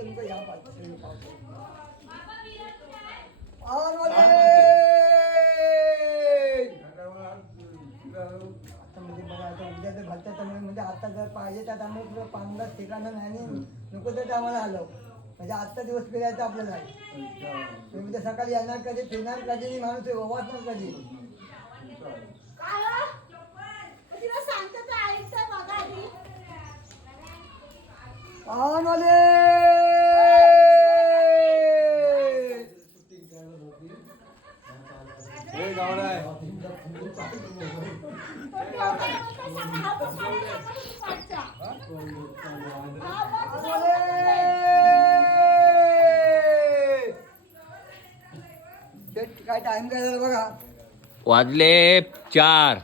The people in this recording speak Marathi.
तुमचं या पाहिजे आता म्हणजे बघा आता उद्या जर भरतात तर म्हणजे आता जर पाहिजे तर आम्ही तुला 5-10 ठिकाणं नाही नको तर आम्हाला आलो म्हणजे आजचा दिवस फिरायचा आपल्याला तुम्ही उद्या सकाळी येणार कधी फिरणार कधी माणूस वाचणार कधी काय टाइम काय झाला बघा वाजले 4.